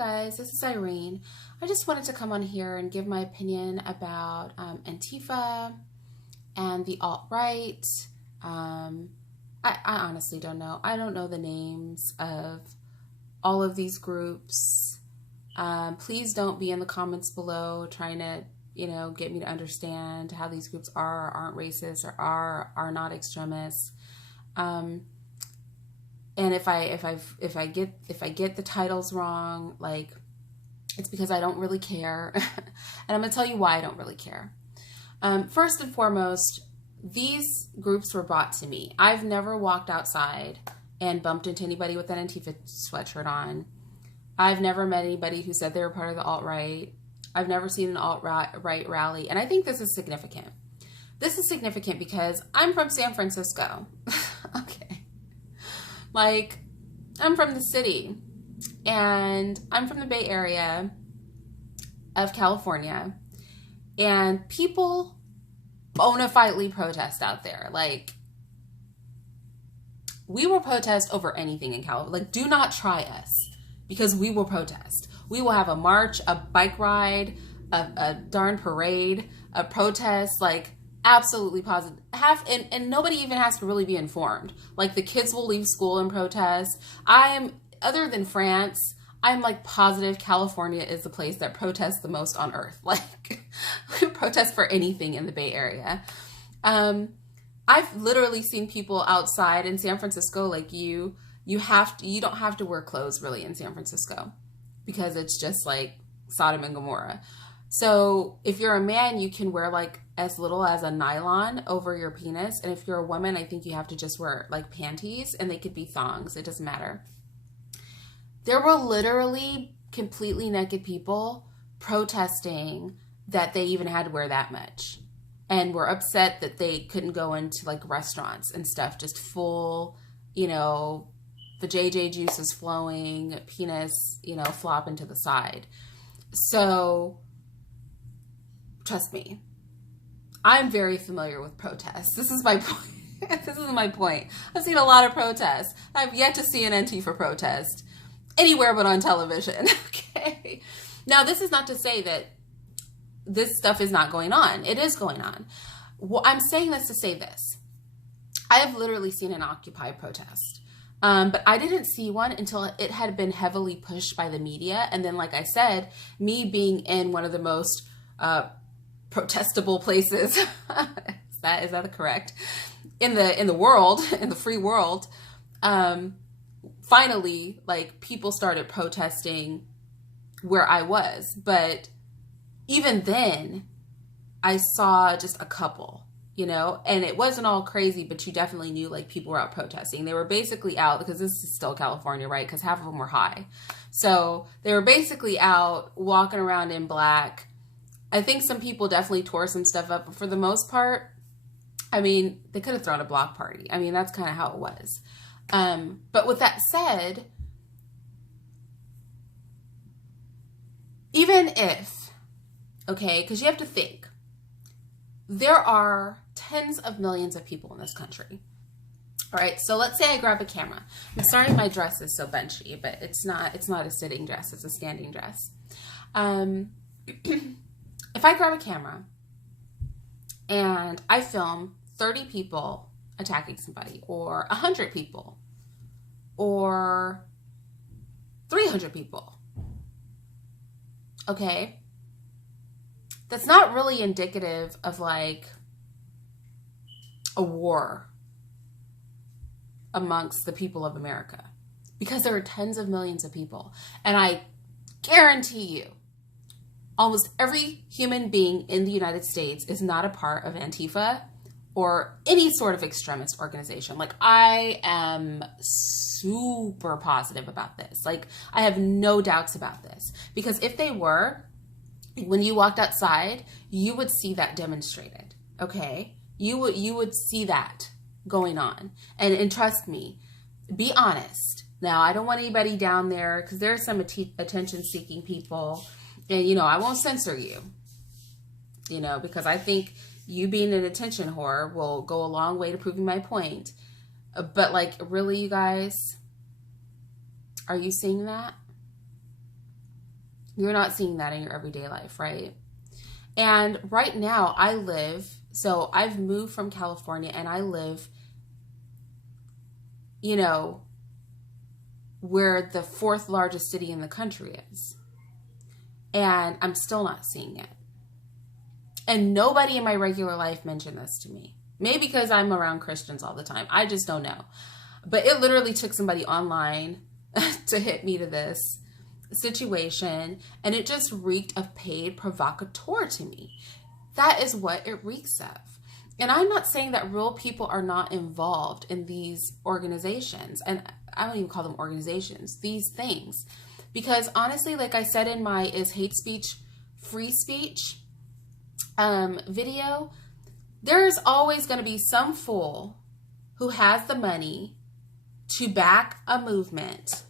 guys, this is Irene. I just wanted to come on here and give my opinion about Antifa and the alt-right. I honestly don't know. I don't know the names of all of these groups. Please don't be in the comments below trying to, get me to understand how these groups are or aren't racist or are not extremists. And if I get the titles wrong, like, it's because I don't really care. And I'm gonna tell you why I don't really care. First and foremost, these groups were brought to me. I've never walked outside and bumped into anybody with an Antifa sweatshirt on. I've never met anybody who said they were part of the alt-right. I've never seen an alt-right rally. And I think this is significant. This is significant because I'm from San Francisco. Okay. Like, I'm from the city. And I'm from the Bay Area of California. And people bona fidely protest out there. Like, we will protest over anything in California. Like, do not try us, because we will protest. We will have a march, a bike ride, a darn parade, a protest, like, absolutely positive. And nobody even has to really be informed. Like, the kids will leave school and protest. Other than France, I'm like positive California is the place that protests the most on earth. Like, we protest for anything in the Bay Area. I've literally seen people outside in San Francisco. Like, you don't have to wear clothes really in San Francisco, because it's just like Sodom and Gomorrah. So if you're a man, you can wear like as little as a nylon over your penis. And if you're a woman, I think you have to just wear like panties, and they could be thongs. It doesn't matter. There were literally completely naked people protesting that they even had to wear that much, and were upset that they couldn't go into like restaurants and stuff, just full, the JJ juice is flowing, penis, flopping to the side. So trust me, I'm very familiar with protests. This is my point. This is my point. I've seen a lot of protests. I've yet to see an Antifa protest anywhere but on television. Okay. Now, this is not to say that this stuff is not going on. It is going on. Well, I'm saying this to say this. I have literally seen an Occupy protest. But I didn't see one until it had been heavily pushed by the media. And then, like I said, me being in one of the most protestable places, is that correct? In the world, in the free world, finally, like, people started protesting where I was. But even then, I saw just a couple. And it wasn't all crazy, but you definitely knew, like, people were out protesting. They were basically out, because this is still California, right? Because half of them were high. So they were basically out walking around in black. I think some people definitely tore some stuff up, but for the most part, I mean, they could have thrown a block party. I mean, that's kind of how it was. But with that said, even if, okay, because you have to think, there are tens of millions of people in this country. All right, so let's say I grab a camera. I'm sorry my dress is so benchy, but it's not a sitting dress, it's a standing dress. If I grab a camera and I film 30 people attacking somebody, or 100 people, or 300 people, okay, that's not really indicative of like a war amongst the people of America, because there are tens of millions of people. And I guarantee you, almost every human being in the United States is not a part of Antifa or any sort of extremist organization. Like, I am super positive about this. Like, I have no doubts about this, because if they were, when you walked outside, you would see that demonstrated, okay? You would see that going on. And trust me, be honest. Now, I don't want anybody down there, because there are some attention-seeking people, and, I won't censor you, because I think you being an attention whore will go a long way to proving my point. But, like, really, you guys, are you seeing that? You're not seeing that in your everyday life, right? And right now so I've moved from California and I live, you know, where the fourth largest city in the country is. And I'm still not seeing it. And nobody in my regular life mentioned this to me. Maybe because I'm around Christians all the time. I just don't know. But it literally took somebody online to hit me to this situation. And it just reeked of paid provocateur to me. That is what it reeks of. And I'm not saying that real people are not involved in these organizations. And I don't even call them organizations, these things. Because honestly, like I said in my Is Hate Speech Free Speech video, there's always going to be some fool who has the money to back a movement,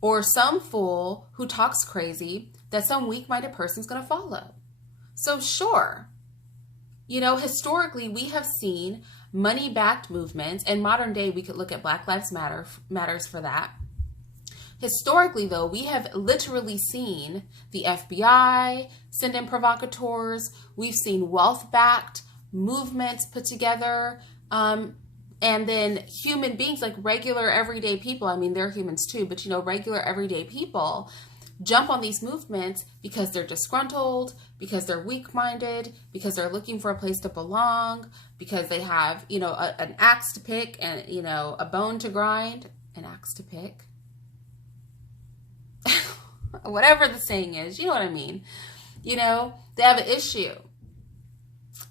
or some fool who talks crazy that some weak-minded person's going to follow. So sure, you know, historically we have seen money-backed movements. In modern day, we could look at Black Lives Matters for that. Historically, though, we have literally seen the FBI send in provocateurs. We've seen wealth-backed movements put together. And then human beings, like regular everyday people, I mean, they're humans too, but you know, regular everyday people jump on these movements because they're disgruntled, because they're weak-minded, because they're looking for a place to belong, because they have, you know, an axe to pick and, you know, a bone to grind. An axe to pick. Whatever the saying is, you know what I mean. You know, they have an issue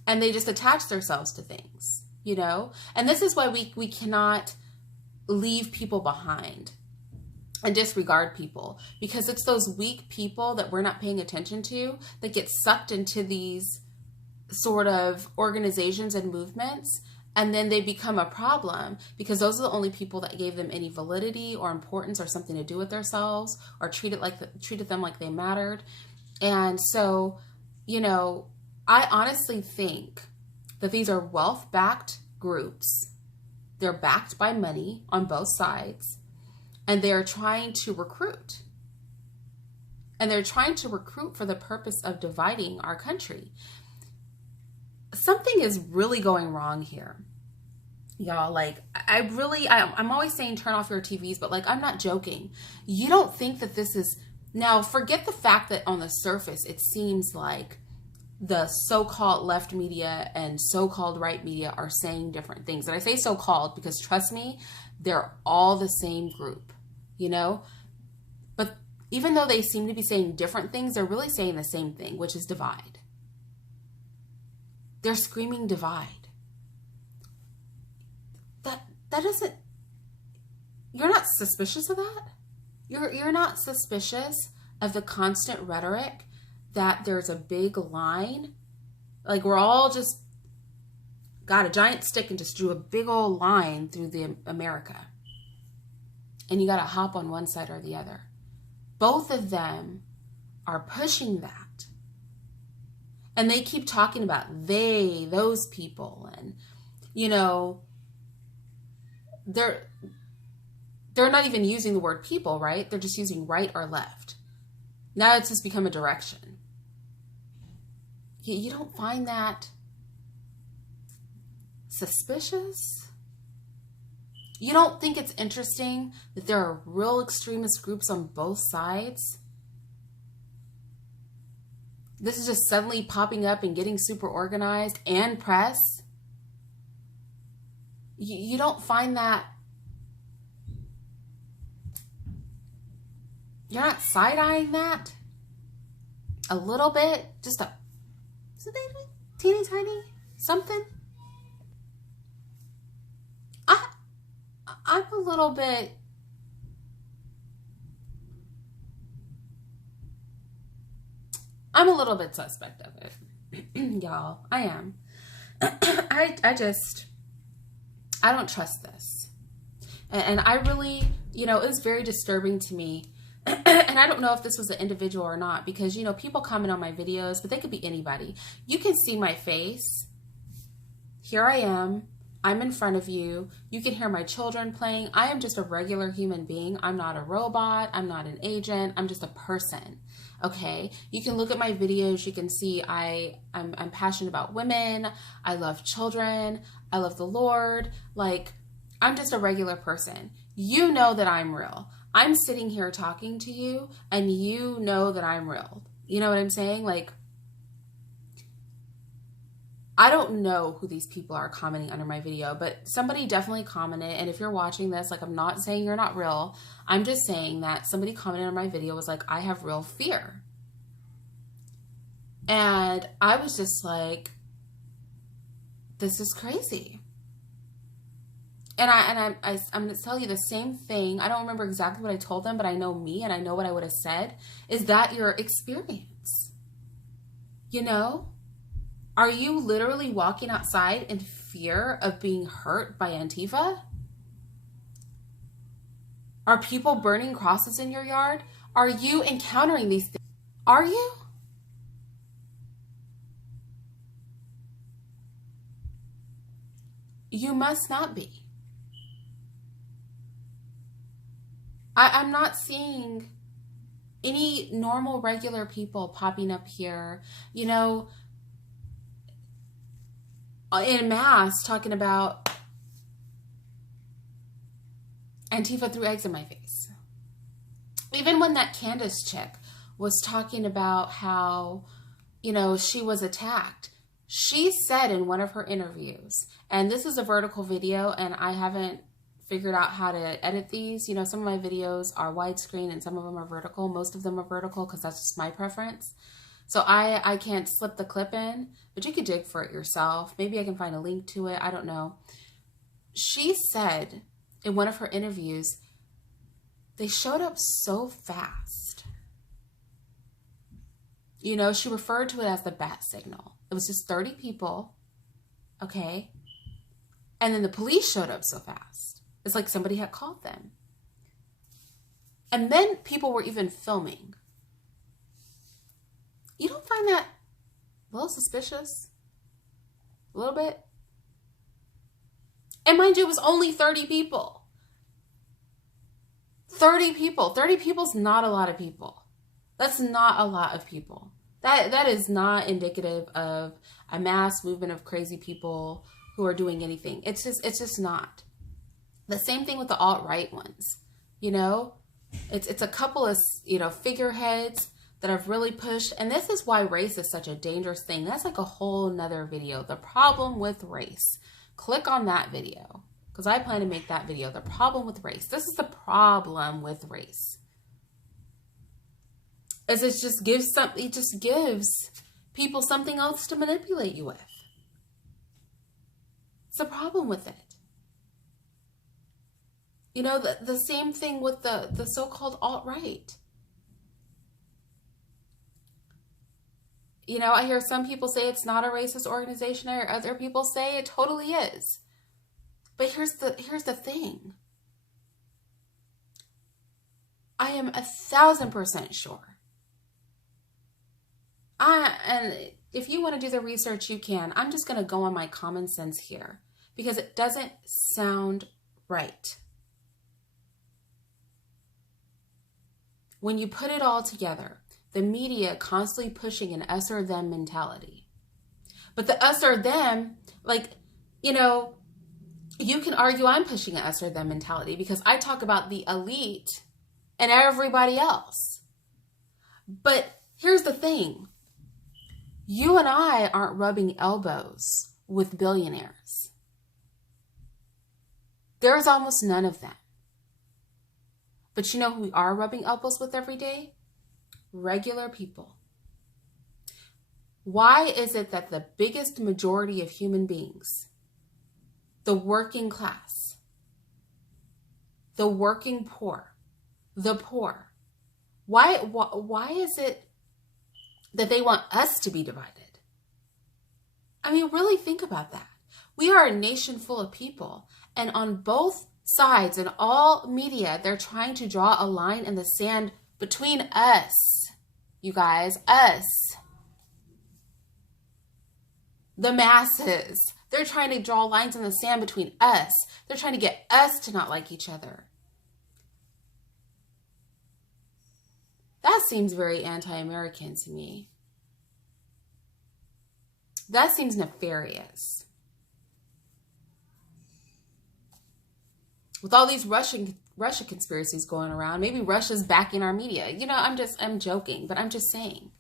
and they just attach themselves to things, you know. And this is why we cannot leave people behind and disregard people, because it's those weak people that we're not paying attention to that get sucked into these sort of organizations and movements. And then they become a problem because those are the only people that gave them any validity or importance or something to do with themselves, or treated them like they mattered. And so, you know, I honestly think that these are wealth-backed groups. They're backed by money on both sides, and they're trying to recruit. And they're trying to recruit for the purpose of dividing our country. Something is really going wrong here, y'all. Like, I'm always saying turn off your TVs, but like, I'm not joking. You don't think that this is, now forget the fact that on the surface, it seems like the so-called left media and so-called right media are saying different things. And I say so-called because trust me, they're all the same group, you know? But even though they seem to be saying different things, they're really saying the same thing, which is divide. They're screaming divide. That doesn't, you're not suspicious of that? You're not suspicious of the constant rhetoric that there's a big line? Like we're all just got a giant stick and just drew a big old line through the America. And you got to hop on one side or the other. Both of them are pushing that. And they keep talking about those people, and, you know, they're not even using the word people, right? They're just using right or left. Now it's just become a direction. You don't find that suspicious? You don't think it's interesting that there are real extremist groups on both sides? This is just suddenly popping up and getting super organized and press. You don't find that, you're not side-eyeing that a little bit? Just a teeny tiny something? I'm a little bit, suspect of it. Y'all, I am. I don't trust this. And I really, you know, it was very disturbing to me. And I don't know if this was an individual or not, because, you know, people comment on my videos, but they could be anybody. You can see my face. Here I am. I'm in front of you. You can hear my children playing. I am just a regular human being. I'm not a robot. I'm not an agent. I'm just a person. Okay. You can look at my videos. You can see I'm passionate about women. I love children. I love the Lord. Like, I'm just a regular person. You know that I'm real. I'm sitting here talking to you and you know that I'm real. You know what I'm saying? Like, I don't know who these people are commenting under my video, but somebody definitely commented. And if you're watching this, like, I'm not saying you're not real. I'm just saying that somebody commented on my video was like, I have real fear. And I was just like, this is crazy. And I'm going to tell you the same thing. I don't remember exactly what I told them, but I know me and I know what I would have said. Is that your experience? You know? Are you literally walking outside in fear of being hurt by Antifa? Are people burning crosses in your yard? Are you encountering these things? Are you? You must not be. I'm not seeing any normal, regular people popping up here, you know, in mass talking about Antifa threw eggs in my face. Even when that Candace chick was talking about how, you know, she was attacked, she said in one of her interviews, and this is a vertical video and I haven't figured out how to edit these. You know, some of my videos are widescreen and some of them are vertical. Most of them are vertical because that's just my preference. So I can't slip the clip in, but you could dig for it yourself. Maybe I can find a link to it. I don't know. She said in one of her interviews, they showed up so fast. You know, she referred to it as the bat signal. It was just 30 people, okay? And then the police showed up so fast. It's like somebody had called them. And then people were even filming. You don't find that a little suspicious? A little bit? And mind you, it was only 30 people. 30 people. 30 people's not a lot of people. That's not a lot of people. That is not indicative of a mass movement of crazy people who are doing anything. It's just not. The same thing with the alt-right ones. You know, it's a couple of, you know, figureheads that have really pushed. And this is why race is such a dangerous thing. That's like a whole nother video. The problem with race. Click on that video because I plan to make that video. The problem with race. This is the problem with race. Is it just gives something, it just gives people something else to manipulate you with. It's the problem with it. You know, the same thing with the so-called alt-right. You know, I hear some people say it's not a racist organization. I hear other people say it totally is. But here's the thing. I am 1,000% sure. And if you want to do the research, you can. I'm just going to go on my common sense here because it doesn't sound right. When you put it all together, the media constantly pushing an us or them mentality. But the us or them, like, you know, you can argue I'm pushing an us or them mentality because I talk about the elite and everybody else. But here's the thing. You and I aren't rubbing elbows with billionaires. There's almost none of them. But you know who we are rubbing elbows with every day? Regular people. Why is it that the biggest majority of human beings, the working class, the working poor, the poor, why is it that they want us to be divided? I mean, really think about that. We are a nation full of people, and on both sides and all media, they're trying to draw a line in the sand between us, you guys, us, the masses, They're trying to draw lines in the sand between us. They're trying to get us to not like each other. That seems very anti-American to me. That seems nefarious. With all these Russia conspiracies going around, maybe Russia's backing our media. You know, I'm joking, but I'm just saying.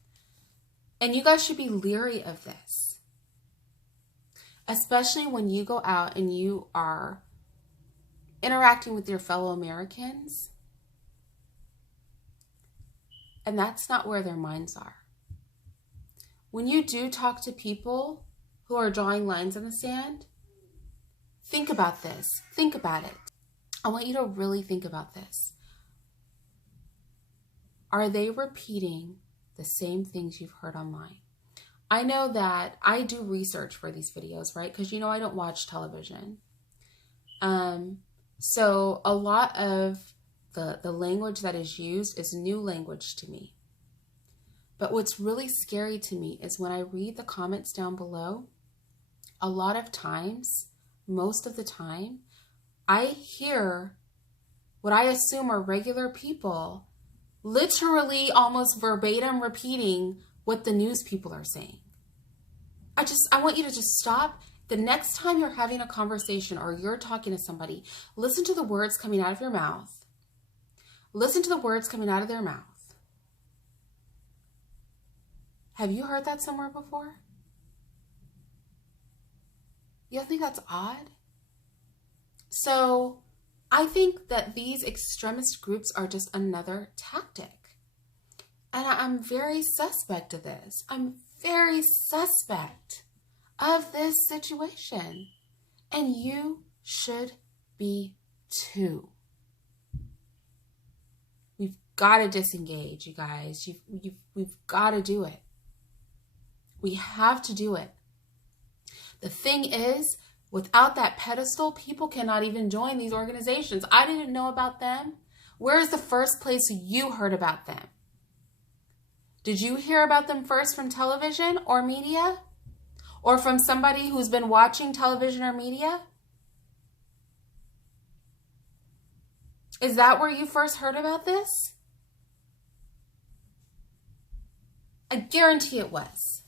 And you guys should be leery of this. Especially when you go out and you are interacting with your fellow Americans. And that's not where their minds are. When you do talk to people who are drawing lines in the sand, think about this. Think about it. I want you to really think about this. Are they repeating the same things you've heard online? I know that I do research for these videos, right? Because you know I don't watch television. So a lot of the language that is used is new language to me. But what's really scary to me is when I read the comments down below, a lot of times, most of the time, I hear what I assume are regular people literally almost verbatim repeating what the news people are saying. I want you to just stop. The next time you're having a conversation or you're talking to somebody, listen to the words coming out of your mouth. Listen to the words coming out of their mouth. Have you heard that somewhere before? You don't think that's odd? So I think that these extremist groups are just another tactic. And I'm very suspect of this. I'm very suspect of this situation. And you should be too. We've got to disengage, you guys. We've got to do it. We have to do it. The thing is, without that pedestal, people cannot even join these organizations. I didn't know about them. Where is the first place you heard about them? Did you hear about them first from television or media? Or from somebody who's been watching television or media? Is that where you first heard about this? I guarantee it was.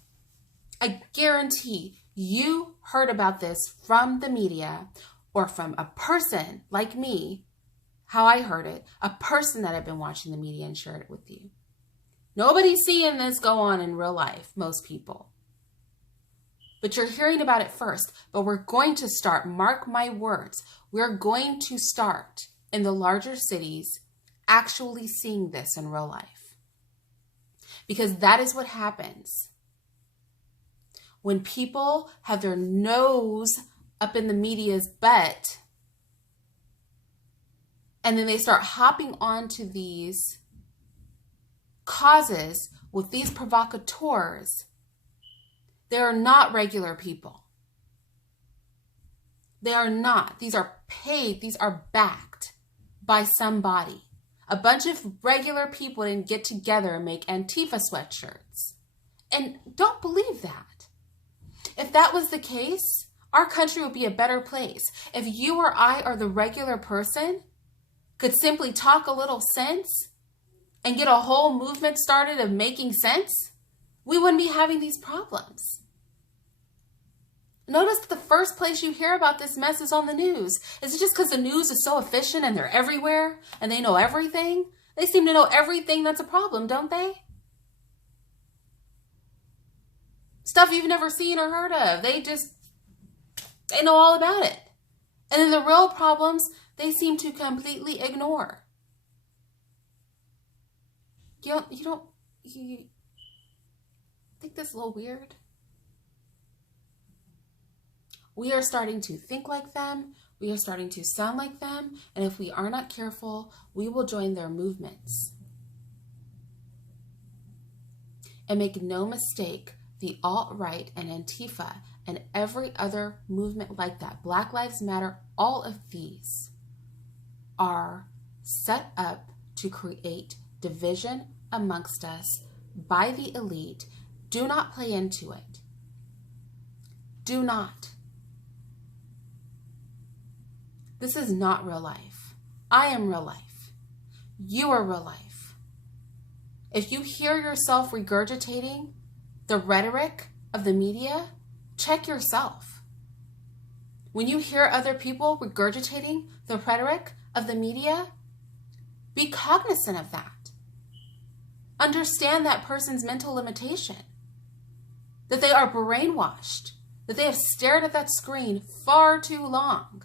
I guarantee you heard about this from the media or from a person like me, how I heard it, a person that had been watching the media and shared it with you. Nobody's seeing this go on in real life, most people. But you're hearing about it first. But we're going to start, mark my words, we're going to start in the larger cities actually seeing this in real life. Because that is what happens when people have their nose up in the media's butt and then they start hopping onto these causes with these provocateurs. They are not regular people. They are not. These are paid. These are backed by somebody. A bunch of regular people didn't get together and make Antifa sweatshirts. And don't believe that. If that was the case, our country would be a better place. If you or I or the regular person could simply talk a little sense and get a whole movement started of making sense, we wouldn't be having these problems. Notice the first place you hear about this mess is on the news. Is it just because the news is so efficient and they're everywhere and they know everything? They seem to know everything that's a problem, don't they? Stuff you've never seen or heard of. They know all about it. And then the real problems, they seem to completely ignore. You think this is a little weird? We are starting to think like them. We are starting to sound like them. And if we are not careful, we will join their movements. And make no mistake, the alt-right and Antifa and every other movement like that, Black Lives Matter, all of these are set up to create division amongst us by the elite. Do not play into it. Do not. This is not real life. I am real life. You are real life. If you hear yourself regurgitating the rhetoric of the media, check yourself. When you hear other people regurgitating the rhetoric of the media, be cognizant of that. Understand that person's mental limitation, that they are brainwashed, that they have stared at that screen far too long.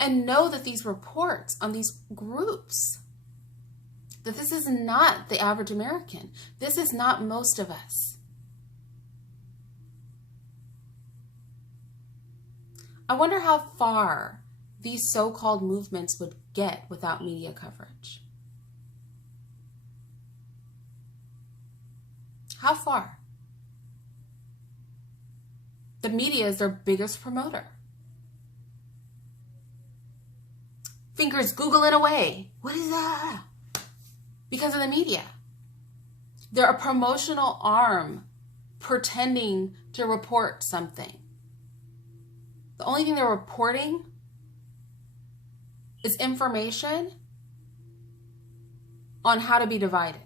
And know that these reports on these groups, that this is not the average American. This is not most of us. I wonder how far these so-called movements would get without media coverage. How far? The media is their biggest promoter. Fingers Googling away. What is that? Because of the media. They're a promotional arm pretending to report something. The only thing they're reporting is information on how to be divided.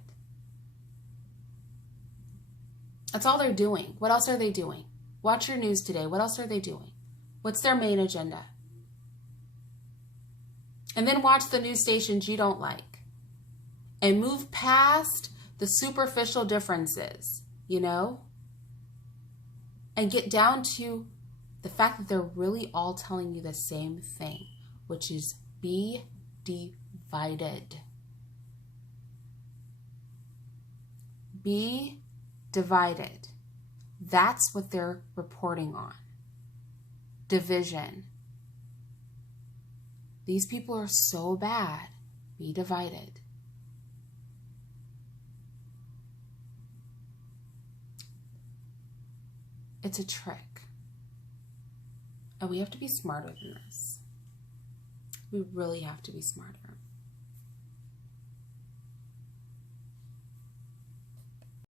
That's all they're doing. What else are they doing? Watch your news today. What else are they doing? What's their main agenda? And then watch the news stations you don't like. And move past the superficial differences, you know? And get down to the fact that they're really all telling you the same thing, which is be divided. Be divided. That's what they're reporting on. Division. These people are so bad. Be divided. It's a trick. And we have to be smarter than this. We really have to be smarter.